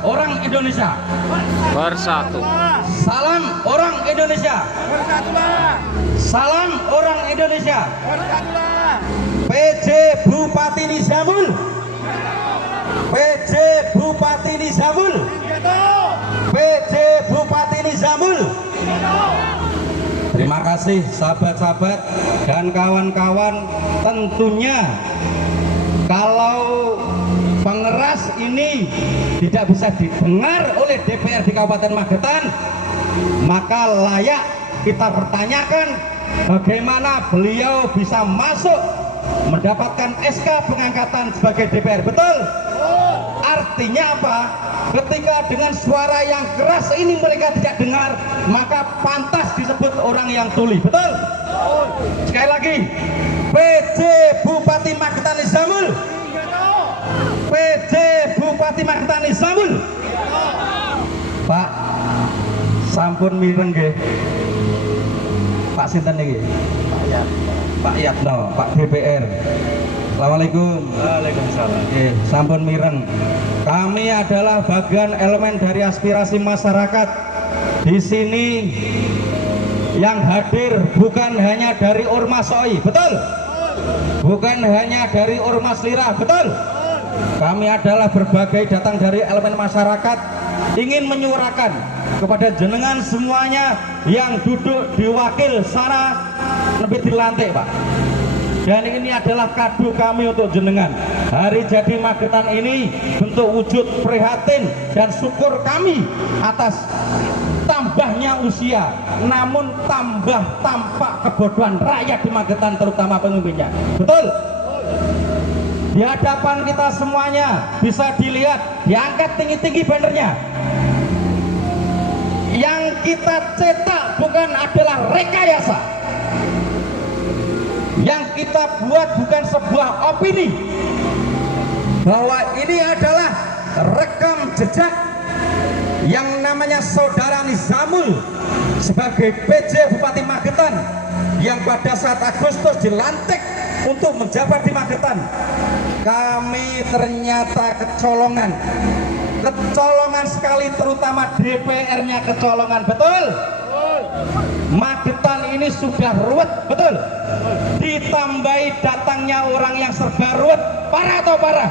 Orang Indonesia bersatu. Salam orang Indonesia. Salam orang Indonesia. PJ Bupati Nizamul. PJ Bupati Nizamul. PJ Bupati Nizamul. Terima kasih sahabat-sahabat dan kawan-kawan. Tentunya kalau pengeras ini tidak bisa didengar oleh DPR di Kabupaten Magetan, maka layak kita pertanyakan bagaimana beliau bisa masuk mendapatkan SK pengangkatan sebagai DPR. Betul? Artinya apa? Ketika dengan suara yang keras ini mereka tidak dengar, maka pantas disebut orang yang tuli. Betul? Sekali lagi, PJ Bupati Magetan Nizamul. PJ Bupati Magetan Nizamul. Pak, sampun mireng nggih. Pak sinten niki? Pak Yatno, Pak DPR. Assalamualaikum. Waalaikumsalam. Sampun mireng. Kami adalah bagian elemen dari aspirasi masyarakat. Di sini yang hadir bukan hanya dari Ormas SOI, betul? Bukan hanya dari Ormas Lirah, betul? Kami adalah berbagai datang dari elemen masyarakat, ingin menyuarakan kepada jenengan semuanya yang duduk di wakil sana lebih dilantik, Pak. Dan ini adalah kado kami untuk jenengan. Hari jadi Magetan ini bentuk wujud prihatin dan syukur kami atas tambahnya usia, namun tambah tampak kebodohan rakyat di Magetan, terutama pemimpinnya. Betul? Di hadapan kita semuanya bisa dilihat, diangkat tinggi-tinggi bannernya. Yang kita cetak bukan adalah rekayasa. Yang kita buat bukan sebuah opini, bahwa ini adalah rekam jejak yang namanya Saudara Nizamul sebagai PJ Bupati Magetan yang pada saat Agustus dilantik untuk menjabat di Magetan. Kami ternyata kecolongan sekali, terutama DPR-nya kecolongan. Betul? Magetan ini sudah ruwet, betul? Ditambahi datangnya orang yang serba ruwet, parah atau parah?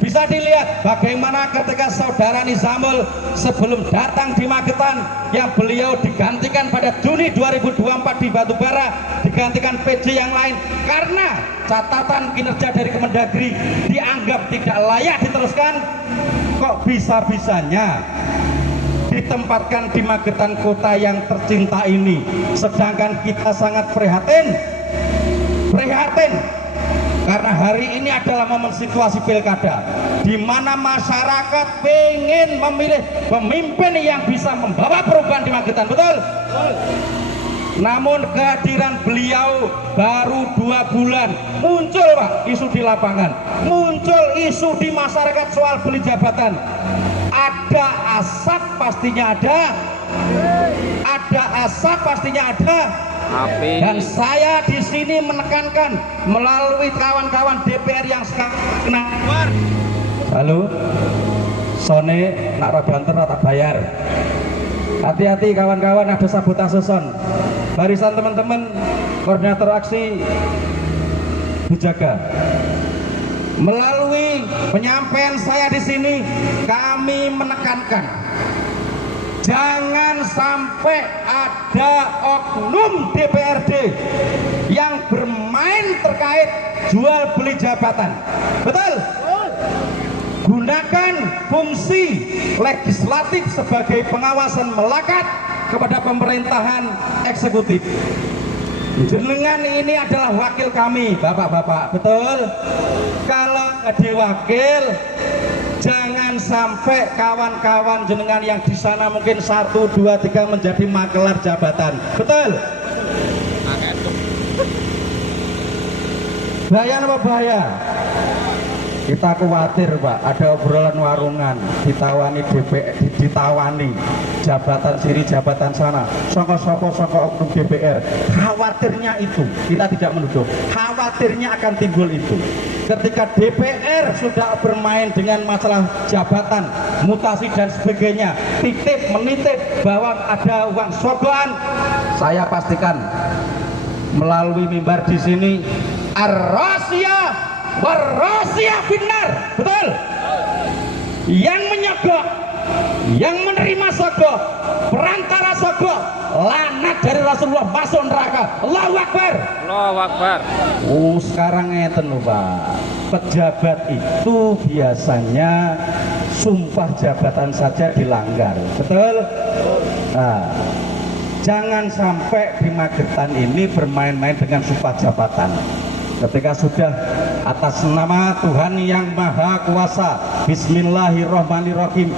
Bisa dilihat bagaimana ketika Saudara Nizamul sebelum datang di Magetan, yang beliau digantikan pada Juni 2024 di Batubara, digantikan PJ yang lain karena catatan kinerja dari Kemendagri dianggap tidak layak diteruskan. Kok bisa-bisanya ditempatkan di Magetan, kota yang tercinta ini, sedangkan kita sangat prihatin karena hari ini adalah momen situasi pilkada di mana masyarakat pengen memilih pemimpin yang bisa membawa perubahan di Magetan. Betul? Namun kehadiran beliau baru 2 bulan muncul, Pak, isu di lapangan, muncul isu di masyarakat soal beli jabatan. Ada asap pastinya ada asap pastinya ada. Api. Dan saya di sini menekankan melalui kawan-kawan DPR yang sekarang kena keluar. Halo, Sone nak banter tak bayar. Hati-hati kawan-kawan, ada sabotase son. Barisan teman-teman koordinator aksi dijaga. Melalui penyampaian saya di sini, kami menekankan jangan sampai ada oknum DPRD yang bermain terkait jual beli jabatan. Betul? Gunakan fungsi legislatif sebagai pengawasan melekat kepada pemerintahan eksekutif. Jenengan ini adalah wakil kami, bapak-bapak. Betul? Kalau jadi wakil, jangan sampai kawan-kawan jenengan yang di sana mungkin 1, 2, 3 menjadi makelar jabatan. Betul? Bahaya apa bahaya? Kita khawatir Pak, ada obrolan warungan, ditawani DPR, ditawani jabatan sini, jabatan sana, soko oknum DPR. Khawatirnya itu, kita tidak menuduh, khawatirnya akan timbul itu. Ketika DPR sudah bermain dengan masalah jabatan, mutasi dan sebagainya, titip menitip bahwa ada uang sogokan, saya pastikan melalui mimbar di sini ar-rasyah war-rasyah binar, betul. Yang menyogok, yang menerima sogok, perantara sogok, lanat dari Rasulullah masuk neraka. Allahu Akbar. Allahu Akbar. Sekarang ngeten lho Pak, pejabat itu biasanya sumpah jabatan saja dilanggar, betul? Nah, jangan sampai di Magetan ini bermain-main dengan sumpah jabatan. Ketika sudah atas nama Tuhan yang Maha Kuasa, Bismillahirrahmanirrahim,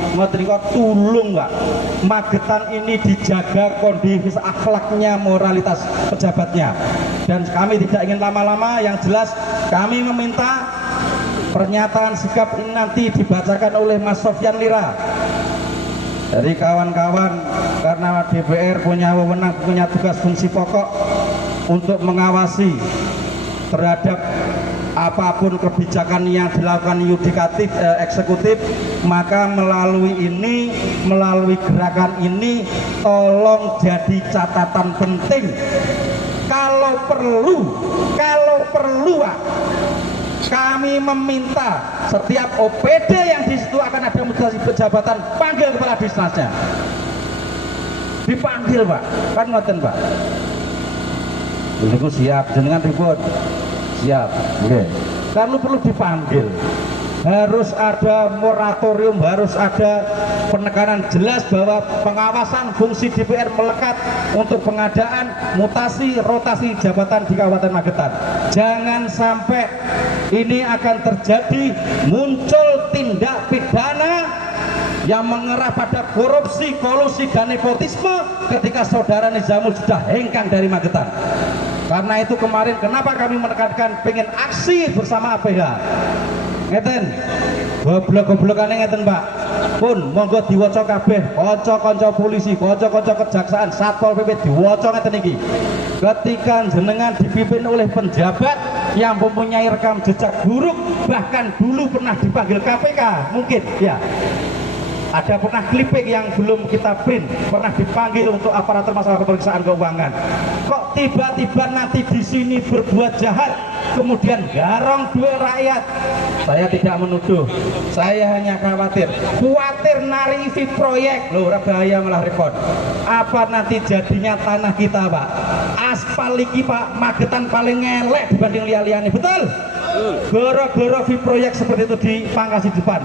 tulung Pak, Magetan ini dijaga kondisi akhlaknya, moralitas pejabatnya. Dan kami tidak ingin lama-lama, yang jelas kami meminta pernyataan sikap ini nanti dibacakan oleh Mas Sofyan Lira. Dari kawan-kawan, karena DPR punya wewenang, punya tugas fungsi pokok untuk mengawasi terhadap apapun kebijakan yang dilakukan yudikatif, eksekutif, maka melalui ini, melalui gerakan ini, tolong jadi catatan penting. Kalau perlu Pak, kami meminta setiap OPD yang di situ akan ada mutasi jabatan, panggil kepala disnasnya, dipanggil Pak, kan ngoten Pak. Ini siap, jenengan ribut siap, oke. Kalau perlu dipanggil, harus ada moratorium, harus ada penekanan jelas bahwa pengawasan fungsi DPR melekat untuk pengadaan mutasi rotasi jabatan di Kabupaten Magetan. Jangan sampai ini akan terjadi, muncul tindak pidana yang mengarah pada korupsi, kolusi, dan nepotisme ketika saudara Nizamul sudah hengkang dari Magetan. Karena itu kemarin kenapa kami menekankan pengen aksi bersama APH, ngeten goblok-goblokane ngeten Pak, pun monggo diwaca kabeh, kanca-kanca polisi, kanca-kanca kejaksaan, Satpol PP diwaca ngeten iki. Ketika jenengan dipimpin oleh penjabat yang mempunyai rekam jejak buruk, bahkan dulu pernah dipanggil KPK, mungkin ya, ada pernah clipping yang belum kita print, pernah dipanggil untuk aparatur masalah pemeriksaan keuangan. Kok tiba-tiba nanti di sini berbuat jahat, kemudian garong duit rakyat? Saya tidak menuduh, saya hanya khawatir nari isi proyek loh, bahaya malah repot. Apa nanti jadinya tanah kita Pak? Aspal iki Pak, Magetan paling ngelek dibanding liya-liyane, betul? Goro-goro proyek seperti itu dipangkasi depan.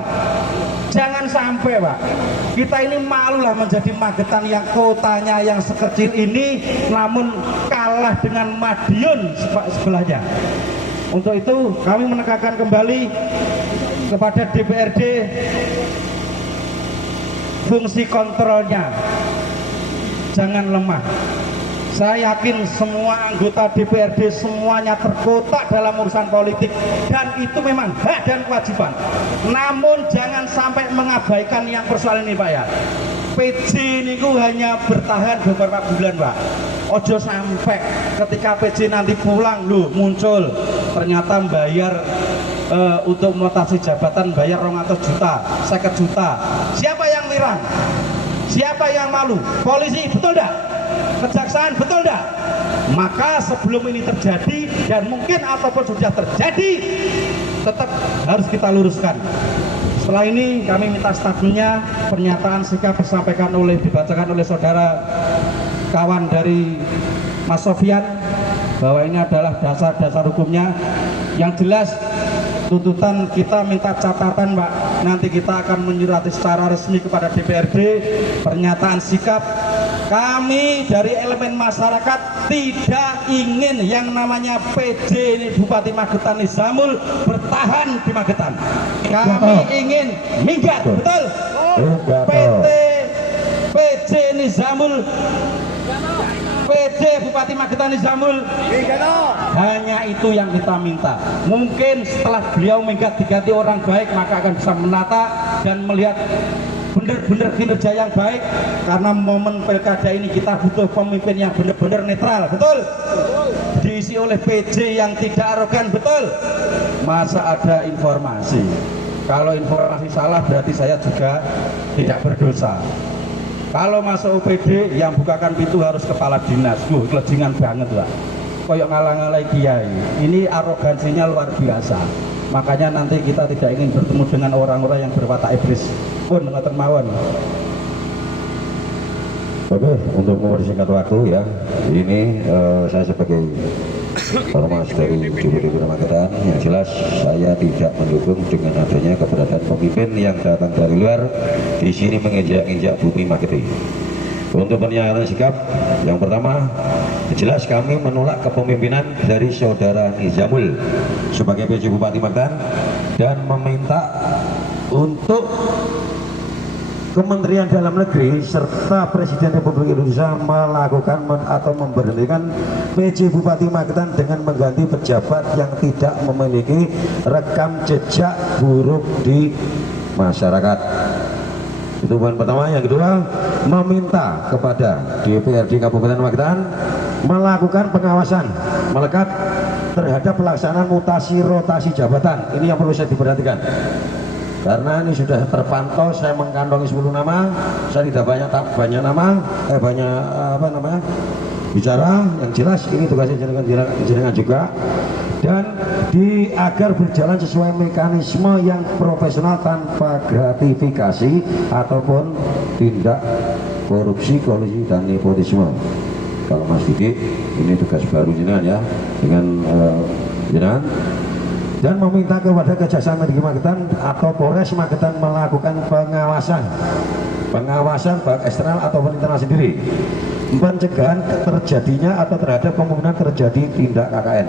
Jangan sampai Pak, kita ini malu lah menjadi Magetan yang kotanya yang sekecil ini, namun kalah dengan Madiun sebelahnya. Untuk itu kami menekankan kembali kepada DPRD, fungsi kontrolnya jangan lemah. Saya yakin semua anggota DPRD semuanya terkotak dalam urusan politik, dan itu memang hak dan kewajiban. Namun jangan sampai mengabaikan yang persoalan ini Pak ya. PJ ini hanya bertahan beberapa bulan Pak. Ojo sampai ketika PJ nanti pulang loh muncul ternyata bayar untuk mutasi jabatan bayar 200 juta, 50 juta. Siapa yang lirang? Siapa yang malu? Polisi, betul enggak? Kejaksaan, betul enggak? Maka sebelum ini terjadi, dan mungkin ataupun sudah terjadi, tetap harus kita luruskan. Setelah ini kami minta statementnya, pernyataan sikap disampaikan dibacakan oleh saudara kawan dari Mas Sofyan, bahwa ini adalah dasar-dasar hukumnya. Yang jelas tuntutan kita minta catatan Pak, nanti kita akan menyurati secara resmi kepada DPRD pernyataan sikap kami dari elemen masyarakat tidak ingin yang namanya PJ ini Bupati Magetan Nizamul bertahan di Magetan. Kami ingin minggat, betul? PJ Nizamul, PJ Bupati Bupati Magetan Nizamul. Hanya itu yang kita minta. Mungkin setelah beliau minggat diganti orang baik, maka akan bisa menata dan melihat benar-benar kinerja yang baik. Karena momen pilkada ini kita butuh pemimpin yang benar-benar netral, betul? Diisi oleh PJ yang tidak arogan, betul? Masa ada informasi? Kalau informasi salah berarti saya juga tidak berdosa. Kalau masuk UPD yang bukakan pintu harus kepala dinas. Kelejingan banget lah. Koyok ngalang-ngalai kiai. Ini arogansinya luar biasa. Makanya nanti kita tidak ingin bertemu dengan orang-orang yang berwatak iblis. Pun ngoten mawon. Oke, untuk mempersingkat waktu ya, ini saya sebagai ormas dari DPD Magetan, yang jelas saya tidak mendukung dengan adanya keberadaan pemimpin yang datang dari luar di sini menginjak-injak bumi Magetan. Untuk pernyataan sikap, yang pertama, jelas kami menolak kepemimpinan dari Saudara Nizamul sebagai PJ Bupati Magetan dan meminta untuk Kementerian Dalam Negeri serta Presiden Republik Indonesia melakukan atau memberhentikan PJ Bupati Magetan dengan mengganti pejabat yang tidak memiliki rekam jejak buruk di masyarakat. Itu poin pertama. Yang kedua, meminta kepada DPRD Kabupaten Magetan melakukan pengawasan melekat terhadap pelaksanaan mutasi rotasi jabatan. Ini yang perlu saya diperhatikan. Karena ini sudah terpantau, saya mengkantongi 10 nama, saya tidak banyak nama, bicara. Yang jelas ini tugasnya jenengan juga, dan agar berjalan sesuai mekanisme yang profesional tanpa gratifikasi ataupun tindak korupsi, kolusi dan nepotisme. Kalau Mas Didik, ini tugas baru jenengan ya, dengan jenengan. Dan meminta kepada Kejaksaan Negeri Magetan atau Polres Magetan melakukan pengawasan baik eksternal ataupun internal sendiri, pencegahan terjadinya atau terhadap kemungkinan terjadi tindak KKN,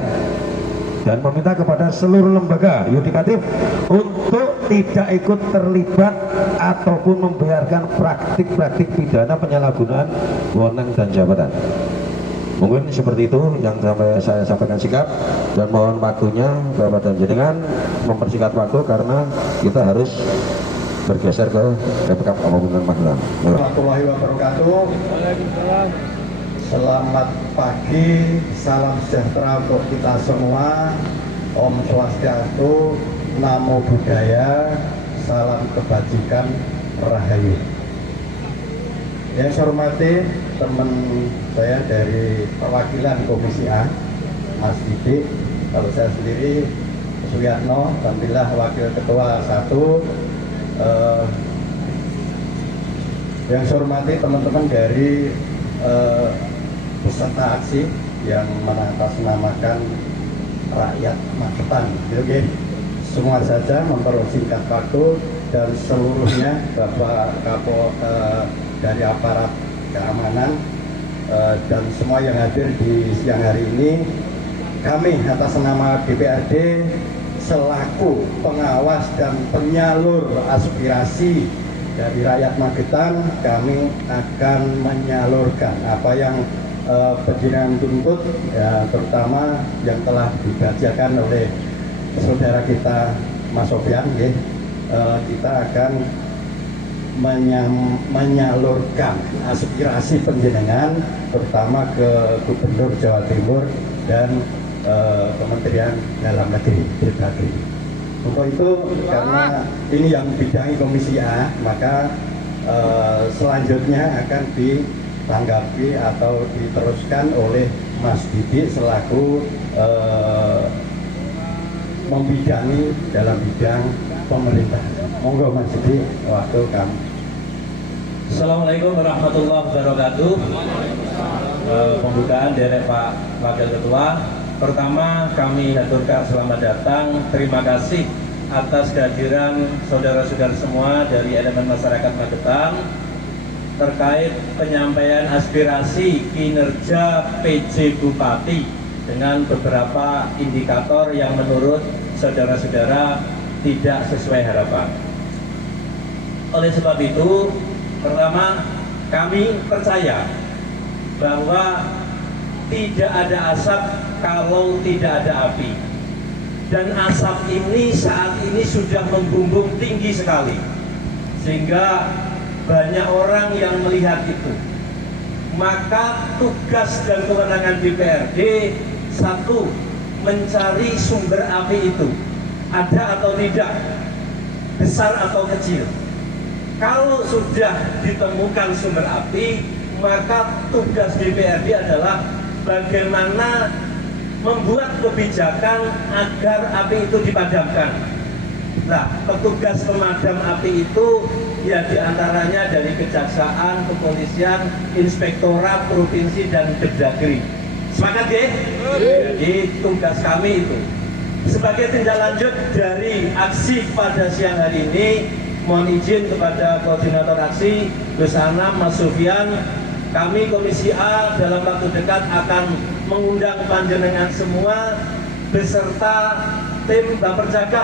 dan meminta kepada seluruh lembaga yudikatif untuk tidak ikut terlibat ataupun membiarkan praktik-praktik pidana penyalahgunaan wewenang dan jabatan. Mungkin seperti itu yang saya sampaikan sikap, dan mohon waktunya kepada jenengan mempersingkat waktu karena kita harus bergeser ke PPK Kabupaten Magetan. Warahmatullahi wabarakatuh. Selamat pagi, salam sejahtera untuk kita semua. Om Swastiastu, Namo Buddhaya, salam kebajikan, Rahayu. Yang saya hormati teman saya dari perwakilan Komisi A, Mas Didik. Kalau saya sendiri Suyatno, alhamdulillah Wakil Ketua 1. Yang saya hormati teman-teman dari peserta aksi yang mengatasnamakan rakyat Magetan. Oke, semua saja mempersingkat waktu, dan seluruhnya Bapak dari aparat keamanan dan semua yang hadir di siang hari ini, kami atas nama DPRD selaku pengawas dan penyalur aspirasi dari rakyat Magetan, kami akan menyalurkan apa yang penjenengan tuntut, ya, terutama yang telah dibacakan oleh saudara kita Mas Sofyan. Kita akan menyalurkan aspirasi penjenengan terutama ke Gubernur Jawa Timur dan Kementerian Dalam Negeri. Untuk itu, karena ini yang bidangi Komisi A, maka selanjutnya akan ditanggapi atau diteruskan oleh Mas Didik selaku membidangi dalam bidang pemerintah. Monggo Mas Didik, waktu kami. Assalamualaikum warahmatullahi wabarakatuh. Pembukaan dari Pak Wakil Ketua. Pertama, kami haturkan selamat datang. Terima kasih atas kehadiran saudara-saudara semua dari elemen masyarakat Magetan terkait penyampaian aspirasi kinerja PJ Bupati dengan beberapa indikator yang menurut saudara-saudara tidak sesuai harapan. Oleh sebab itu, pertama, kami percaya bahwa tidak ada asap kalau tidak ada api. Dan asap ini saat ini sudah membumbung tinggi sekali, sehingga banyak orang yang melihat itu. Maka tugas dan kewenangan DPRD, satu, mencari sumber api itu ada atau tidak, besar atau kecil. Kalau sudah ditemukan sumber api, maka tugas DPRD adalah bagaimana membuat kebijakan agar api itu dipadamkan. Nah, petugas pemadam api itu ya diantaranya dari Kejaksaan, Kepolisian, Inspektorat Provinsi dan Kemdagri. Sepakat ya? Jadi tugas kami itu. Sebagai tindak lanjut dari aksi pada siang hari ini, mohon izin kepada koordinator aksi, Gus Anam, Mas Sufyan, kami Komisi A dalam waktu dekat akan mengundang panjenengan semua beserta tim Baperjaka,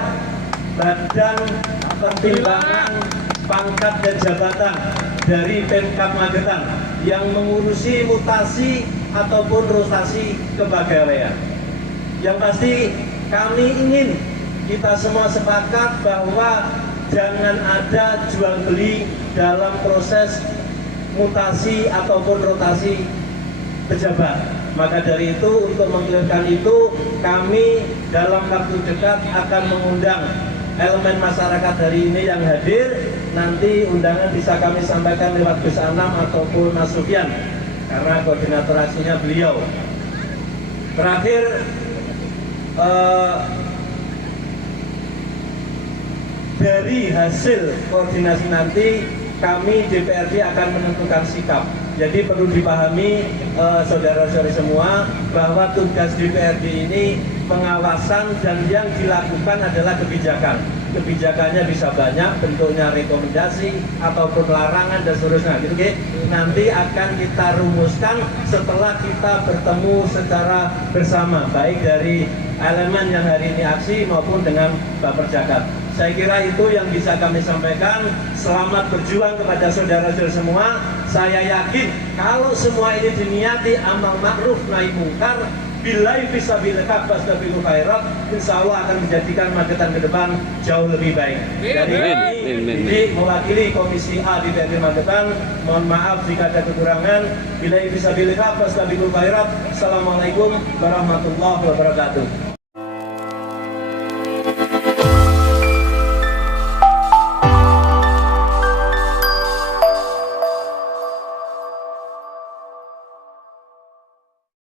Badan Pertimbangan Pangkat dan Jabatan dari Pemkab Magetan yang mengurusi mutasi ataupun rotasi kepegawaian. Yang pasti kami ingin kita semua sepakat bahwa jangan ada jual beli dalam proses mutasi ataupun rotasi pejabat. Maka dari itu, untuk mengklirkan itu, kami dalam waktu dekat akan mengundang elemen masyarakat hari ini yang hadir. Nanti undangan bisa kami sampaikan lewat Gus Anam ataupun Mas Sufyan, karena koordinator aksinya beliau. Terakhir, dari hasil koordinasi nanti kami DPRD akan menentukan sikap. Jadi perlu dipahami saudara-saudari semua bahwa tugas DPRD ini pengawasan, dan yang dilakukan adalah kebijakan. Kebijakannya bisa banyak, bentuknya rekomendasi ataupun larangan dan seterusnya. Gitu, okay? Nanti akan kita rumuskan setelah kita bertemu secara bersama, baik dari elemen yang hari ini aksi maupun dengan Baperjaka. Saya kira itu yang bisa kami sampaikan. Selamat berjuang kepada saudara-saudara semua. Saya yakin kalau semua ini diniati amal ma'ruf nahi mungkar, billahi fisabilillah fastabiqul khairat, insya Allah akan menjadikan Magetan ke depan jauh lebih baik. Jadi mewakili Komisi A di DPRD Magetan, mohon maaf jika ada kekurangan. Billahi fisabilillah fastabiqul khairat. Assalamualaikum warahmatullahi wabarakatuh.